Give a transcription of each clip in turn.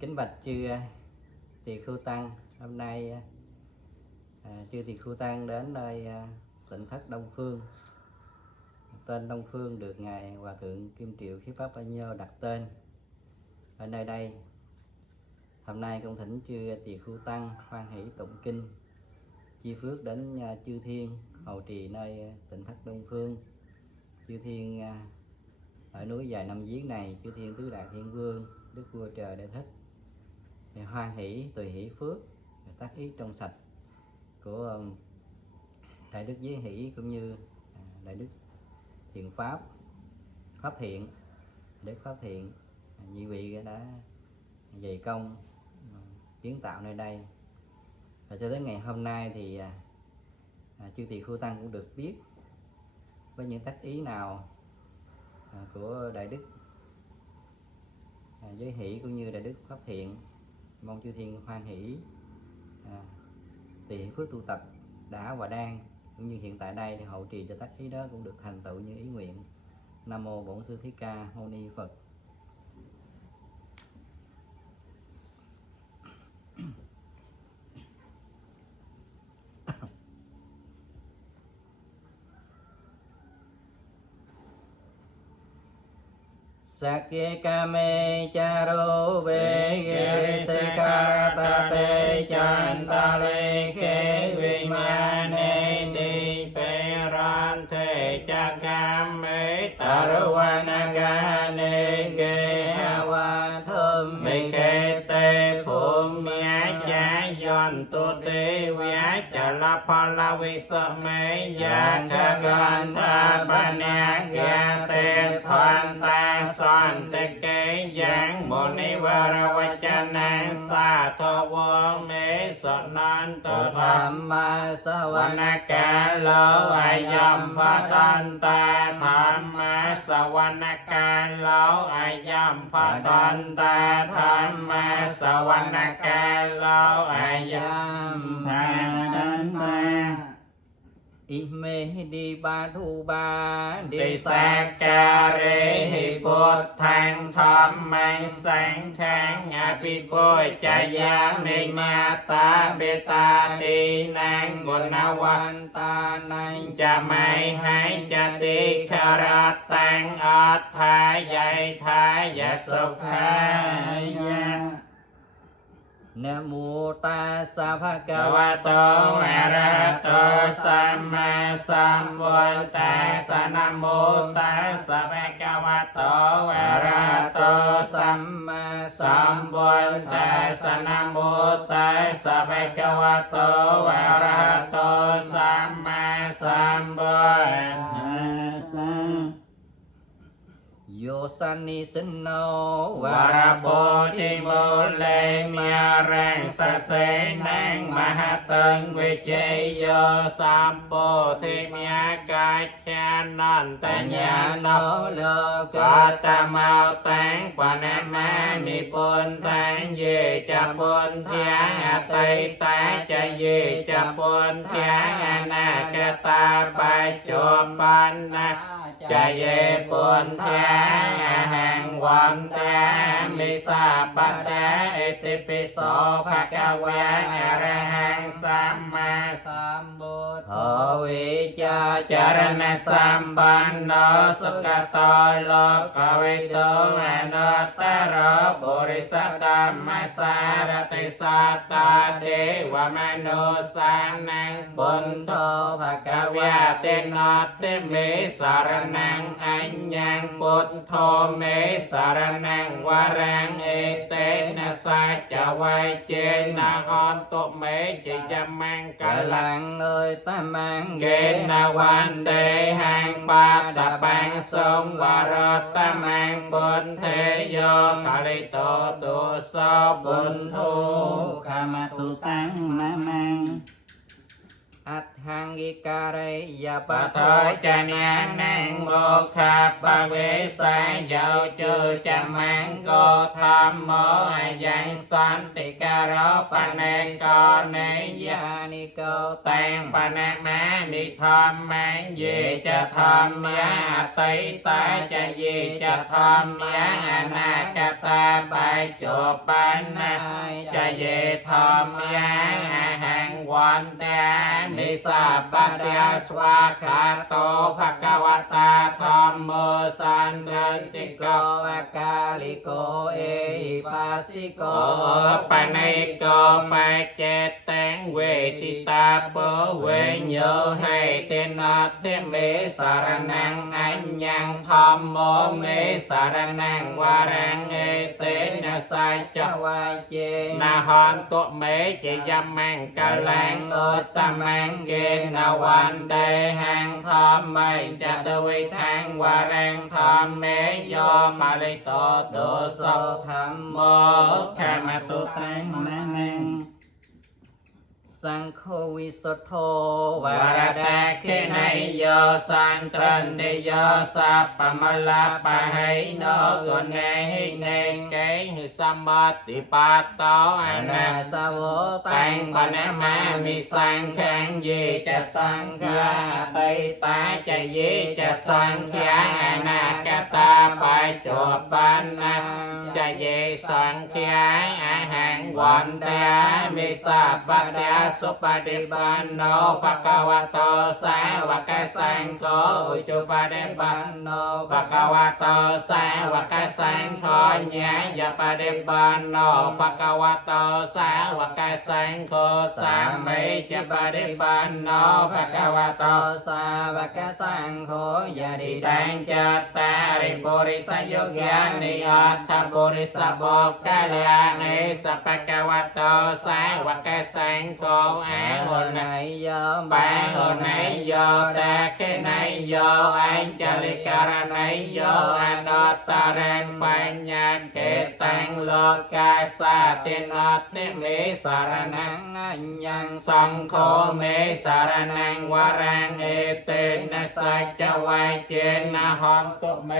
Kính bạch chư Tỳ Khưu Tăng, hôm nay chư Tỳ Khưu Tăng đến nơi Tịnh Thất Đông Phương. Tên Đông Phương được ngài Hòa thượng Kim Triệu Khiết Pháp Ba Nhơ đặt tên ở nơi đây. Hôm nay con thỉnh chư Tỳ Khưu Tăng hoan hỷ tụng kinh, chi phước đến chư thiên hầu trì nơi Tịnh Thất Đông Phương. Chư thiên ở núi Dài Năm Giếng này, chư thiên tứ đại thiên vương, Đức Vua Trời Đại Thích hoan hỷ tùy hỷ phước tác ý trong sạch của Đại Đức Giới Hỷ cũng như Đại Đức Thiện Pháp Pháp Thiện, Đức Pháp Thiện, nhị vị đã dày công kiến tạo nơi đây. Và cho đến ngày hôm nay thì chư Tỳ Khưu Tăng cũng được biết với những tác ý nào của Đại Đức Giới Hỷ cũng như Đại Đức Pháp Thiện. Mong chư thiên hoan hỷ tùy hỷ phước tu tập đã và đang cũng như hiện tại đây, thì hậu trì cho tác ý đó cũng được thành tựu như ý nguyện. Nam mô Bổn Sư Thích Ca Mâu Ni Phật. Sakye kame charo ve ge se karata te chantale khe vimane ni peran te chakame taruvanagane ge hawa thum mi ke te phum ya cha yon tu te vya cha la phala vi sa me ya ka gan tha banya ya te thoan ta son te ke yang mô ni vara vachana sa tho vô me so nan to tham ma sa vanaka lo ayam phatan ta tham ma sa vanaka lo ayam phatan ta tham ma sa vanaka lo ayam phatan ta. Ime đi ba thu ba đi sa ca re hi bột thang thom mang sáng kháng api bôi cha ya me ma ta be ta đi nang gunawan ta nang cha mai hai cha đi kharat tang at tha yai tha ya suk tha ya. Nam mô Tassa Bhagavato Arahato Samma Sambuddhassa. Nam mô Tassa Bhagavato Arahato Samma Sambuddhassa. Nam mô Tassa Bhagavato Arahato Samma Sambuddhassa. Yo sani sino varapo ti mô lê ma rang sa se nang mahatân vi chê yo sampo thi mya ca cha non ta nhà nô lô ca ta mau tán pa na ma mi pôn tán về cha pôn thia tây ta cha về cha pôn thia na ca ta ba cho pan na cha ye pôn thia hàng quan ta mi sa pa ta etipiso bhagava arahang samma sambuddho vi cha charana sampanno sukhato lokavito anotaro bodhisattva sarati satta dewa manusanang buddho bhagava tenate me saranang anyang buddho me saranang varang etena sa cha vai chen na on to me chỉ cha mang cả làng ơi ta mang ghê na quan đề hàng ba đà bang sông và rơ ta mang bôn thế do kali tổ tu so bôn thu kha ma tu tăng ma mang อัตถังกิการะยะ ปะ ปะ โท โท จานังนังโมคาปะเวสายเยาจูจะมังโกธรรมโมอายังสันติการะปะเนกเนย ยานิโก แต่งปะนะมามิธรรมังเยจะธรรมยาติตาจะเยจะธรรมยาอนาคตาไปจบปันนาจะเยธรรมยาอาหังวันตามิสัพปะเดสวาคาโตภะคะวตาธรรมโมสันติโก วากาลิโกเอหิปัสสิโก ปะเนโกปะเจตังเวทิตาโปเวโยให้เตนะเทเมสารนังอัญญังธรรมโมเมสารนังวารังเอเตนะสัจจ วายเจ นาหันตุเมจยมังกลังโอตมังเกนวันเดหังธรรมะจะดวิทังวารังธรรมเมโยมาลิโตโตโส ธรรม โมขมาตุตังมัง สังโฆวิสุทโธ วารดาเขไนโยสันตันเตโยสัพปะมะลาปะไหโนตุเนหิเนเกหิสัมมัตติปัตโตอ อ นา นาสาวก ตังปะนะมามิสังขังเยจะสังฆาติตาจะเยจะสังฆาอนาคตาไปจบปันนาจะเยสังฆาอาหังวันตามิสัพปะเดสุปฏิปันโนภะคะวะโตสาวกสังโฆอุจุปฏิปันโนภะคะวะโตสาวกสังโฆญาญาปฏิปันโนภะคะวะโตสาวกสังโฆสามเมจะปฏิปันโนภะคะวะโต สาวกสังโฆยาดิ ดังจัตตาริปุริสโยญาณิอัตถปุริสบอกกาลานิสัพพะคะวะโตสาวกสังโฆอา โห หุ ไหน นะ ยอม บาหุนะโยดาเขนะโยอัญจลิการนะโยอนัตตารังปัญญาเกตังโลกาสาตินัตติเมสารนัง อัญญัง สังโฆเมสารนังวารังเอเตนะสัจจวายเจนะหันตุเม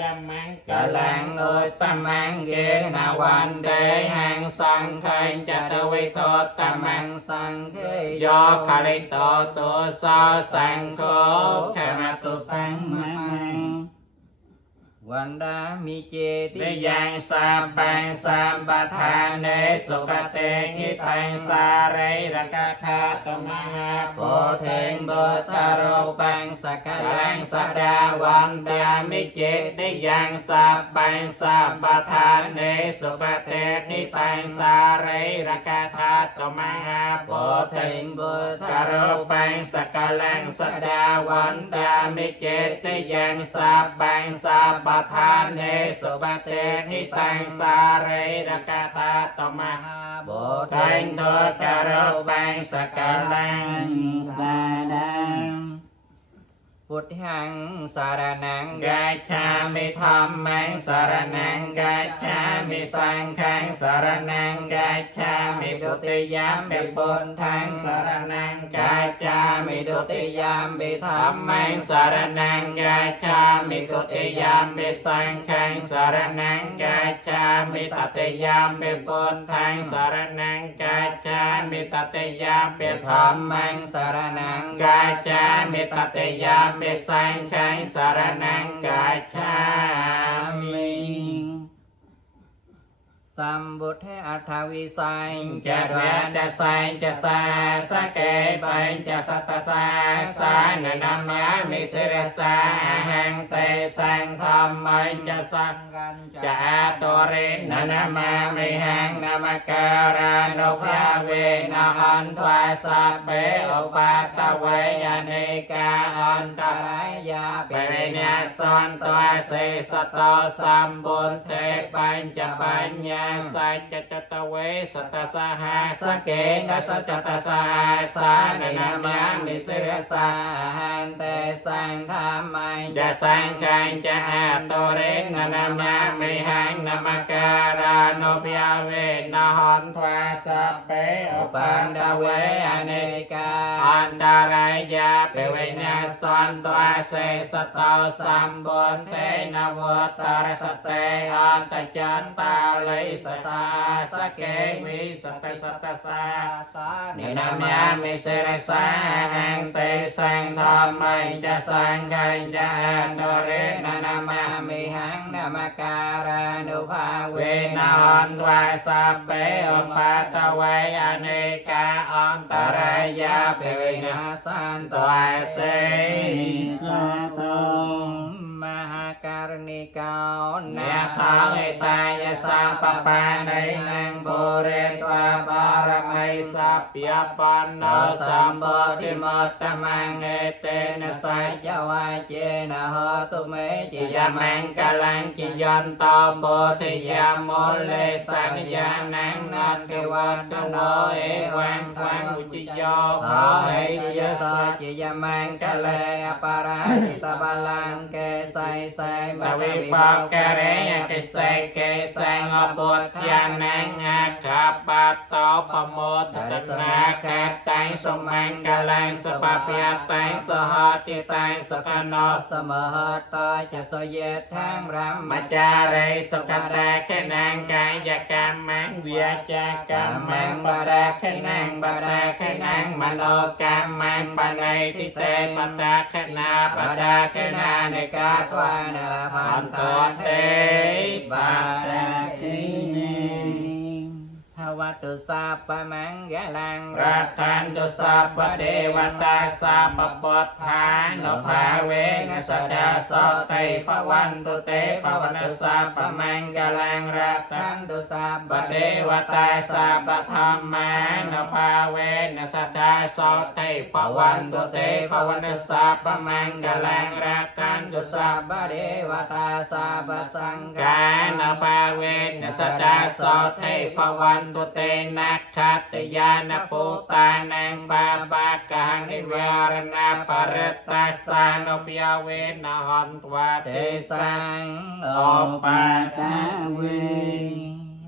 ยมังก กะ ลั ลั ง ง โอ โอ ต ต มังเกนะวันเดหังสังไคจัตวิโตตมั มั ง งสังเค โยคาลิโตโตสาสังโฆขมาตุตังมะมัง วันดามิเจติ นิยังสัมปังสัมปทานเนสุขเตกิตังสาเรรกคาตมหา โพ โพ เท เท ง ง โบ โบ ทา ทา โร โร ปั ปั ง ง สก ก ลั ลั ง ง ส ส ดา ดา วั วัน น ดา ดา มิ มิ เจ เจ ต ต ได้ ได้ ยั ยัง งสัพปังสัมปทานเนสุขเตกิตังสาเรรกคาตมหาโพ โพ เท เท ง ง โบ โบ ก ทา โร โร ปังสกลังสดาวันดามิเจตยังสัพปังสัพปทานเนสุปเตหิตังสาเรรกตาตมหา โพ โพ เท ทั ง ง โบ โตก ทา โร โร ปังสกลังสาดัง พุทธังสารนัง กัจฉามิธัมมังสารนังกัจฉามิสังฆังสารนังกัจฉามิดุติยามปิปุถทังสารนังกัจฉามิดุติยามปิธัมมังสารนังกัจฉามิดุติยามปิสังฆังสารนังกัจฉามิตติยามปิปุถทังสารนังกัจฉามิตติยามปิ ธ ธั ร ม ร มั มั ง งสารนัง กัจฉามิตติยามปิสังฆังสารนังกัจฉามิ สัมบุทธอัฏฐวิสัย จะดวงจะสังจะสาสะเกปัญจะสัตตสาสานนามามิสิรสาหังเตสังธรรมัญจะสังจะตเรนนามามิหังนามการานุภาเวนะหันทวาสัพเปอุปัตตเวยเนกาอันตรายาเปริญญาสันตวาเสสตสัมบุญเตปัญจปัญญา สัจจตเวสัตตสหา สเกนะสัจจตสหาสานินามยามิสิรสาหันเตสังธรรมัง จะสังขังจะอาโตเรนนามยามิหังนามการานุปยาเวนะหันทวาสัพเพอุ ปั ปั น น ด ด เว เว อเนกา อันตรายาเปเวนะสันตัวเสสตาสัมบุญเตนะวัตตารสเตอันตจันตาลิสตาสเกวิสตสตสา นินามยามิเสรสาหังเตสังธรรมังจะสังขังจะอันโตเรนะนามามิหังนามการานุภาเวนะอันวาสัพเพอุปัตตเวอเนกาอันตรายาเปเวนะสันตวเสสตง มหาการณิกา เนทาเวตายสัพปะในนังบุเรตวาบารมัยสัพยปันโนสัมโพธิมัตตมังเอเตนะสัจจวาเจนะโหตุเมจิยมังกลังจิยันตอมโพธิยามโมเลสังยานังนัตถิวัตโนเอวังควังอุจิโย ขอให้ยศจิยมังกะเลอปาราชิตบาลังเกไสไส บาวิปากกะเรยะกิเสเกสังอบุตยานังอาคาปัตโตปโมตตนาคาตังสมังกลังสปะปยาตังสหติตังสกโน สมหตาจะสเยทังรัม มัจจาเรสุขตาแค่นางกายกรรมังเวียจากรรมังบาดาแค่นางบาดาแค่นางมโนกรรมังปนัยติเตปตาแค่นาบาดาแค่นาในกาตวานาพันตเตบาดาคิเน ภวัตุสัพพมังกลัง รัตถันตุสัพพเทวตาสัพพปุทธานุภาเวนะสดาโสติภวันตุเตภวันตสัพพมังกลังรัตถั ทั น นตุสัพ ปเทวตาสัพพธรรมานุภาเวนะสดาโสติภวันตุเตภวันตสัพพมังกลังรัตถันตุสัพพ บเดวตาสัพสัง กาณภาเวนะสดาโสติภวันตุเตนะขัตติยานปุตตานังบาบากานิวารณาปริตตัสสานุปยาเวนะหันตวา เต เต สั สัง ง โอปาทาเว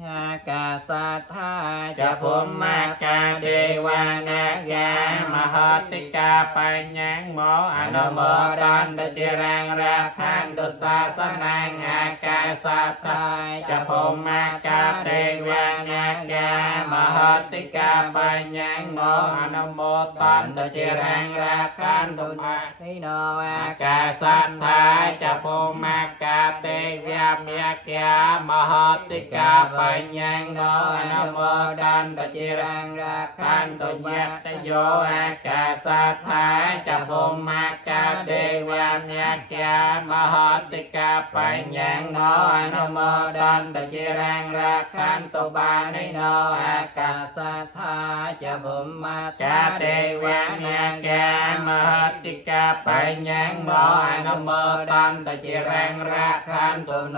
อากาสัทธา จะภุมมากาเดวานายามหติกาปัญญังโมอนุโมตันตจิรังราคันตุศาสนังอากาสัทธาจะภุมมากาเดวานายามหติกาปัญญังโมอนุโมตันตจิรังราคันตุมา นิโนอาก าสัทธาจะภุมมากาเดวยามยากามหติกาปัญญังโมอนุโมตันตจิรังราคันตุยัตโยอากาสัทธาจะภุมมากาเดวามยากามหติกาปัญญังโมอนุโมตันตจิรังราคันตุบานิโนอากาสัทธาจะภุมมากาเดวามยากามหติกาปัญญังโมอนุโมตันตจิรังราคันตุโน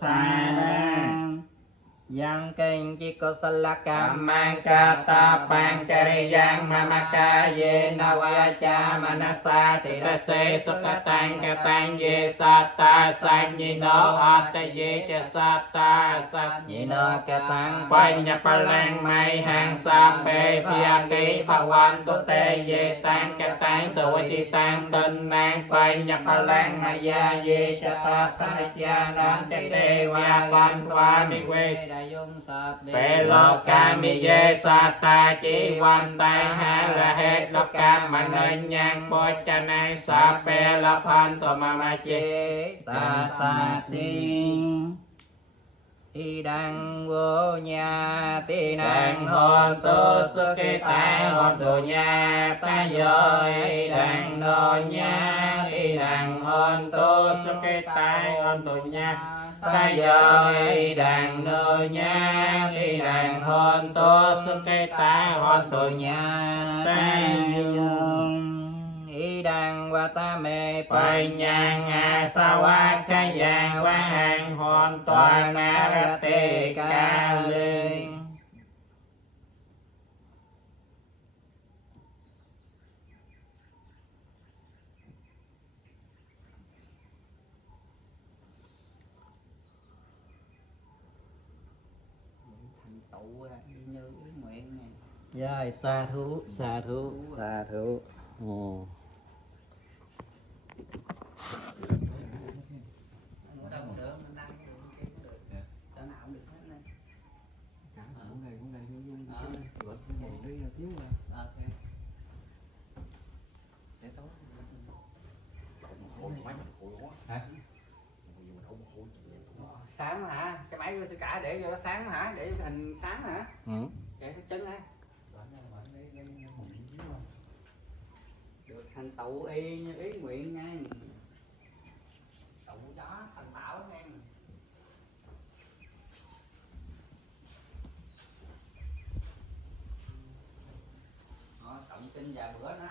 สานัง ยังเก่งจิกสลกรร กั ม มมังกาตาปังจริยังมมกาเยนวาจามนัสสาติรเสสุกตังกตังเยสัตตาสัญญิโนอัตเยจะสัตตาสัญญิ ยิ โน โนกตัง ปัญญปลังไมหังสัมเปเพียกิภวันตุเตเยตังกตังสวัสดิตังตนนางปัญญปลังมายาเยจะตัตถาญานันติเทวากันวานิเว ยงสัพ เปโลกามิเยสัตตาจีวันไตหาละเหตุโลกามนัญญังโพจนัยสัพเปลพันตัวมามาเจ ตาสาติอิดังโวญาตินั นั ง ง โห โห น ตุ ตุ สุ สุ ขิ ขิ ตา ตา โห โห ตุญาตาโยดังโนญาตินังโหตุสุขิตาโหตุญาตาโยดังโนญาตินังโหตุสุขิตาโหตุญาตาโย อิ đăng và ta mê Pai nhang a sa wa cha yang wa hang hon toàn na ra tê ca linh. thành tựu đi như ý nguyện này. Rồi sa thú sa thú sa thú. Ở đâu cũng được, mình đăng cũng được, chỗ nào cũng được hết này. Sáng hả? Cái máy sẽ cả để cho nó sáng hả? Để hình sáng hả? Để cái chân á. Được thành tựu y như ý nguyện ngay. Tụ đó thành tạo ngay. Tụng kinh vài bữa nó